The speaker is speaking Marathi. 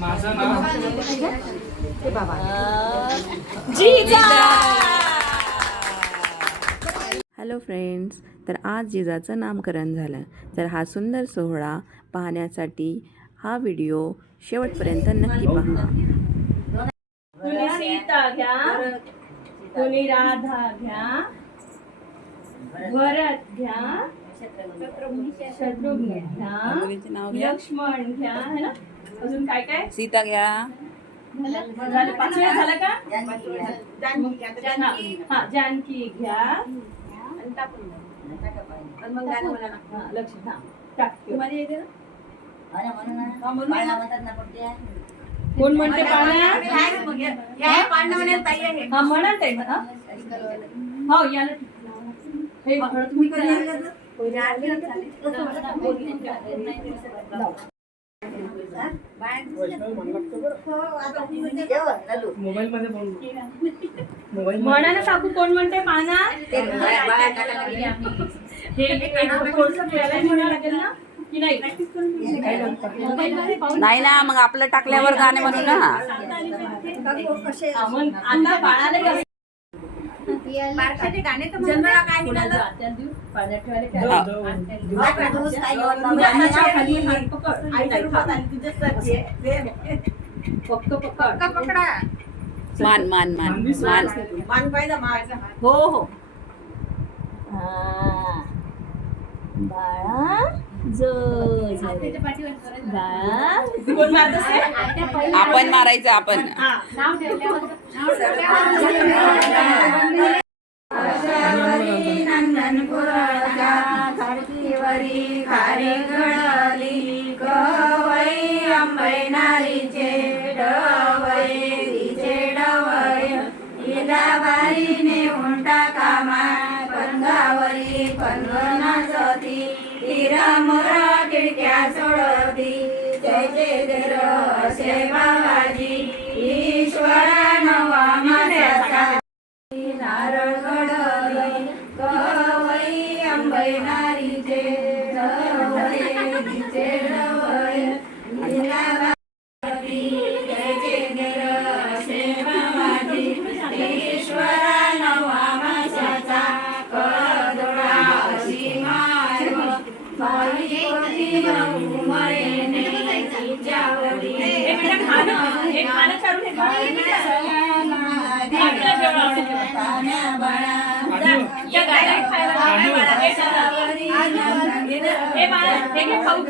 माझं नाव हॅलो फ्रेंड्स, तर आज जिजाचं नामकरण झालं. तर हा सुंदर सोहळा पाहण्यासाठी हा व्हिडिओ शेवटपर्यंत नक्की पहा. कुणी सीता घ्या, कुणी राधा घ्या, भरत घ्या, शत्रुघ्न घ्या, लक्ष्मण घ्या, है ना. अजून काय काय? सीता घ्या. झालं, 5 वेळा झालं का? हा, जानकी घ्या. लक्ष टाक. कोण म्हणते पाण्या? हा, म्हणत आहे ना. हो, याला हे तुम्ही म्हणा ना काकू, कोण म्हणते पाना? नाही ना, मग आपलं टाकल्यावर गाणे म्हणू ना. आता बाळाला मान मान मान मान पाहिजे. हो हो. बाळा आपण मारायचं. आपण खडकीवरी खारी गळली कवई अंबै नारीचे डवई तिचे डवई इलाबाई नेऊन टाका माय पंगावरी पंगना चोती तिरा मोरा खिडक्या सोडती जयचे देर असे बाबाजी ईश्वरा नवा माझ्याचा नारळ गडली कवई अंबै नारीचे डवई तिचे डवई इलाबाई जयचे देर असे बाबाजी ईश्वरा नवा माझ्याचा कडोळा अशी माय माई होती उमरेने तिच्यावरी खाऊ